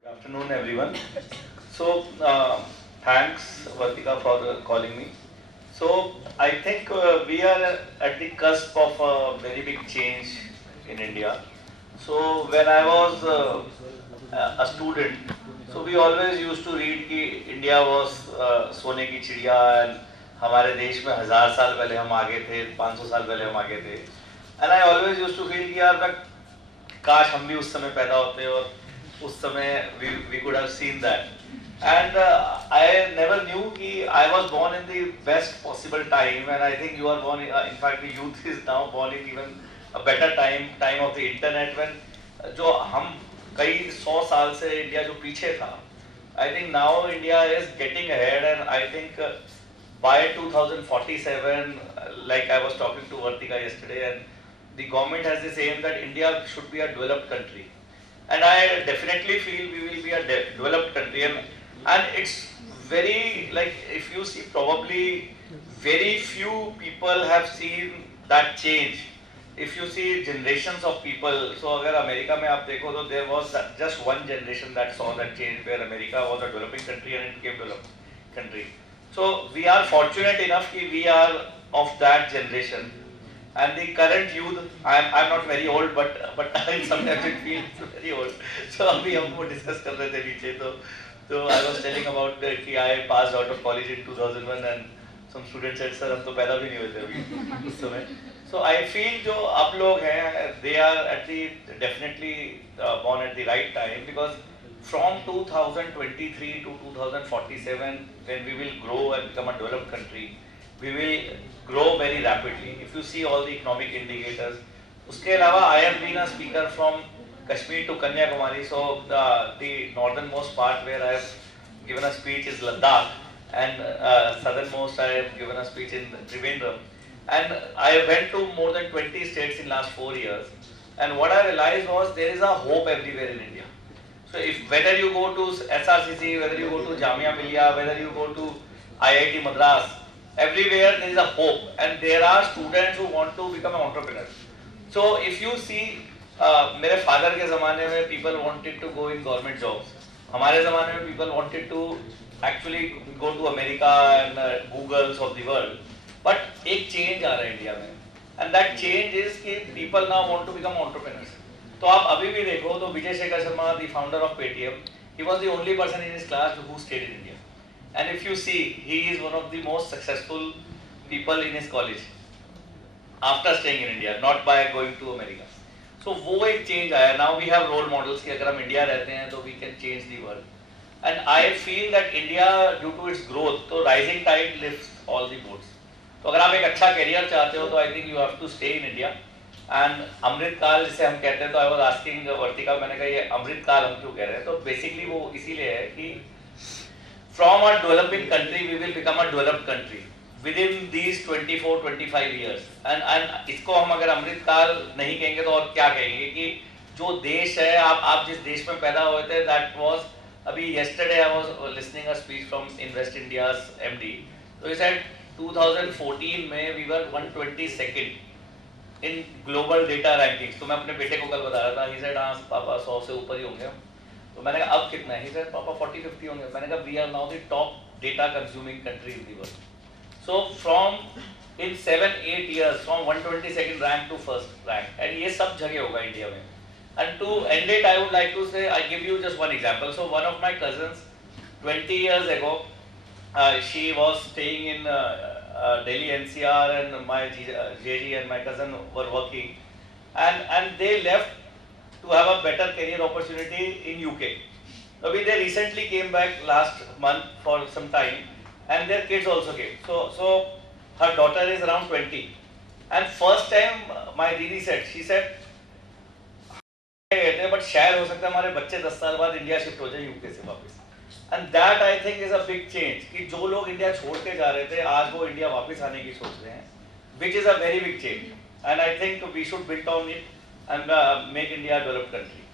Good afternoon, everyone. So, thanks, Vartika, for calling me. So, I think we are at the cusp of a very big change in India. So, when I was a student, so we always used to read कि India was सोने की चिड़िया and हमारे देश में 1000 साल पहले हम आगे थे, 500 साल पहले हम आगे थे. And I always used to feel कि यार मैं काश हम भी उस समय पैदा होते और उस समय we could have seen that. And I never knew कि I was born in the best possible time, and I think you are born. In fact, the youth is now born in even a better time of the internet when जो हम कई 100 साल से India जो पीछे था. I think now India is getting ahead, and I think by 2047, like I was talking to Vartika yesterday, and the government has this aim that India should be a developed country. And I definitely feel we will be a developed country, and it's very, like, if you see, probably very few people have seen that change. If you see generations of people, so अगर America में आप देखो तो there was just one generation that saw that change, where America was a developing country and it became developed country. So we are fortunate enough कि we are of that generation. And the current youth, I'm not very old, but sometimes it feels very old. So अभी हम वो discuss कर रहे थे नीचे, तो I was telling about कि I passed out of college in 2001, and some students said, sir हम तो पैदा भी नहीं हुए थे अभी उस समय. So I feel जो आप लोग हैं, they are at the definitely born at the right time, because from 2023 to 2047, when we will grow and become a developed country, we will grow very rapidly. If you see all the economic indicators, उसके अलावा I have been a speaker from Kashmir to Kanyakumari, so the northernmost part where I have given a speech is Ladakh, and southernmost I have given a speech in Trivandrum, and I went to more than 20 states in last 4 years, and what I realized was there is a hope everywhere in India. So if whether you go to SRCC, whether you go to Jamia Millia, whether you go to IIT Madras, everywhere there is a hope, and there are students who want to become an entrepreneur. So if you see, मेरे father के ज़माने में people wanted to go in government jobs. हमारे ज़माने में people wanted to actually go to America and Googles of the world. But एक change आ रहा है इंडिया में, and that change is कि people now want to become entrepreneurs. तो आप अभी भी देखो तो Vijay Shekhar Sharma, the founder of Paytm, he was the only person in his class who stayed in India. And if you see, he is one of the most successful people in his college after staying in India, not by going to America. So वो एक change आया. Now we have role models कि अगर हम India रहते हैं तो we can change the world. And I feel that India, due to its growth, तो rising tide lifts all the boats. तो अगर आप एक अच्छा career चाहते हो तो I think you have to stay in India. And अमृत काल जिसे हम कहते हैं, तो I was asking वर्तिका, मैंने कहा ये अमृत काल हम क्यों कह रहे हैं, तो basically वो इसीलिए है कि from a developing country we will become a developed country within these 24-25 years. And इसको हम अगर अमृत काल नहीं कहेंगे तो और क्या कहेंगे, कि जो देश है, आप जिस देश में पैदा हुए थे, that was, अभी yesterday I was listening a speech from Invest India's MD, so he said 2014 में we were 122nd in global data rankings. तो मैं अपने बेटे को कल बता रहा था, he said हाँ पापा 100 से ऊपर ही होंगे. तो मैंने कहा अब कितना है, he said पापा 40-50 होंगे. मैंने कहा we are now the top data consuming country in the world. So from in 7-8 years, from 122nd rank to first rank, and ये सब जगह होगा इंडिया में. And to end it, I would like to say, I give you just one example. So one of my cousins, 20 years ago, she was staying in Delhi NCR, and my JG and my cousin were working, and they left to have a better career opportunity in UK. Maybe they recently came back last month for some time, and their kids also came. So her daughter is around 20, and first time my didi said, she said, but शायद हो सकता है हमारे बच्चे 10 साल बाद India shift हो जाए यूके से वापस. And that I think is a big change, कि जो लोग इंडिया छोड़ के जा रहे थे आज वो इंडिया वापस आने की सोच रहे हैं, which is a very big change, and I think we should build on it and make India a developed country.